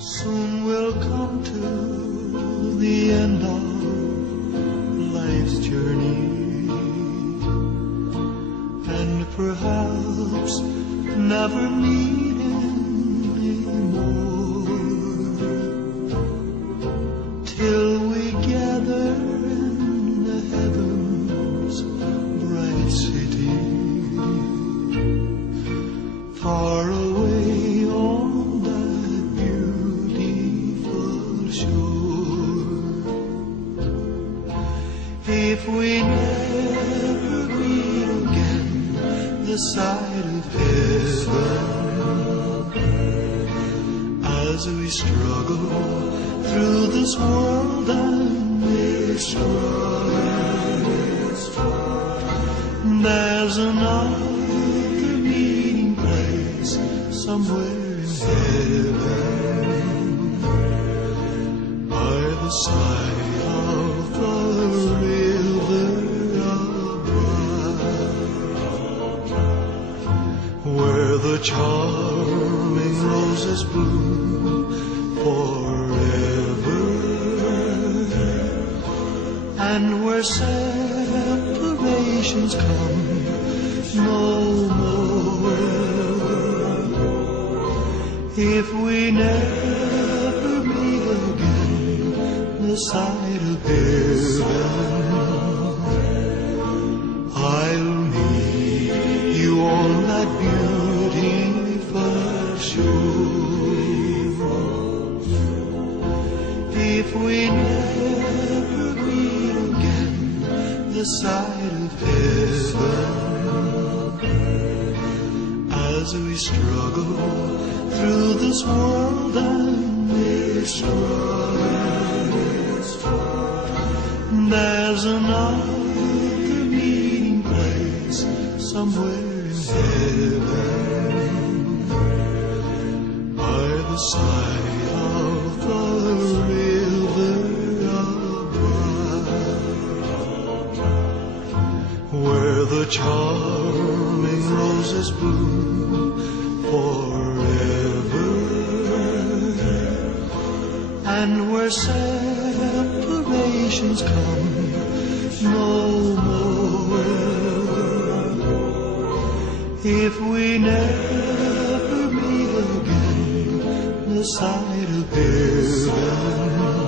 Soon we'll come to the end of life's journey, and perhaps never meet anymore, till we gather in the heavens' bright city, far away on that beautiful shore. If we never meet again this side of heaven, as we struggle through this world and this strife, there's another meeting place somewhere in heaven, by the side of the river of life, where the charming roses bloom forever, and where separations come no more. If we never meet again this side of heaven, I'll meet you on that beautiful shore. If we never meet again this side of heaven, as we struggle through this world and this strife, there's another meeting place somewhere in heaven, by the side of the river of life, where the charming roses bloom forever, and where separations come no more. If we never meet again this side of heaven,